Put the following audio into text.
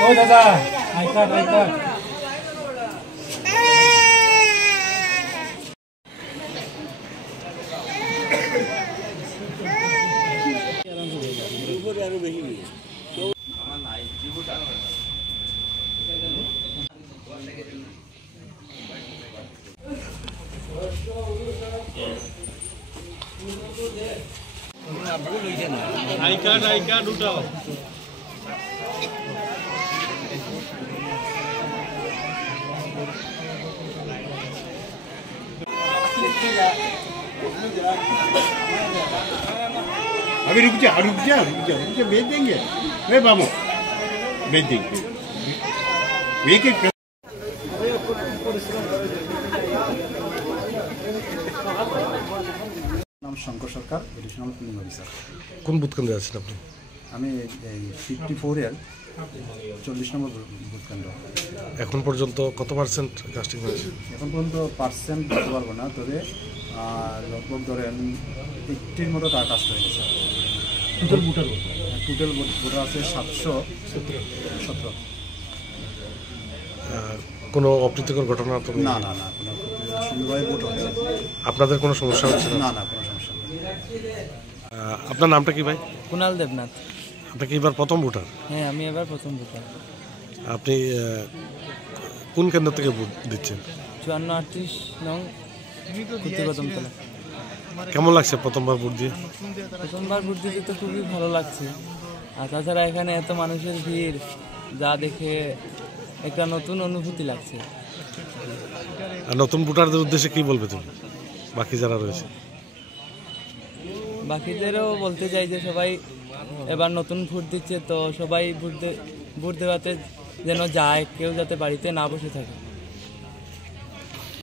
ओ दादा आइका आइका I card उठाओ अभी रुक जा भेज देंगे वे बाबू भेज देंगे एक एक नाम शंकर सरकार एडिशनल पुलिंग अफिसार কোন বুথ কেন্দ্রে আছেন আপনি? আমি 54 এর 40 নম্বর বুথ কেন্দ্র। এখন পর্যন্ত কত পার্সেন্ট কাস্টিং হয়েছে? এখন পর্যন্ত পার্সেন্ট বলতে পারবো না, তবে লগভগ ধরেন 80-র মতো কাস্ট হয়ে গেছে। টোটাল ভোটার আছে 717। কোনো অপ্রীতিকর ঘটনা তো না না না, কোনো সুন্দরভাবে ভোট হচ্ছে। আপনাদের কোনো সমস্যা হচ্ছে না? না না, কোনো সমস্যা নেই। আপনার নামটা কি ভাই? কুনাল দেবনাথ। আপনি কি এবার প্রথম ভোটার? হ্যাঁ, আমি এবার প্রথম ভোটার। আপনি কোন কেন্দ্র থেকে ভোট দিচ্ছেন? 54-38 নং কুতিকদমতলা। কেমন লাগছে প্রথমবার ভোট দিয়ে? প্রথমবার ভোট দিতে তো খুবই ভালো লাগছে, আর তাছাড়া এখানে এত মানুষের ভিড় যা দেখে একটা নতুন অনুভূতি লাগছে। আর নতুন ভোটারদের উদ্দেশ্যে কি বলবে তুমি, বাকি যারা রয়েছে? বাকিদেরও বলতে চাই যে সবাই এবার নতুন ভোট দিচ্ছে, তো সবাই ভোট দেওয়াতে যেন যায়, কেউ যাতে বাড়িতে না বসে থাকে।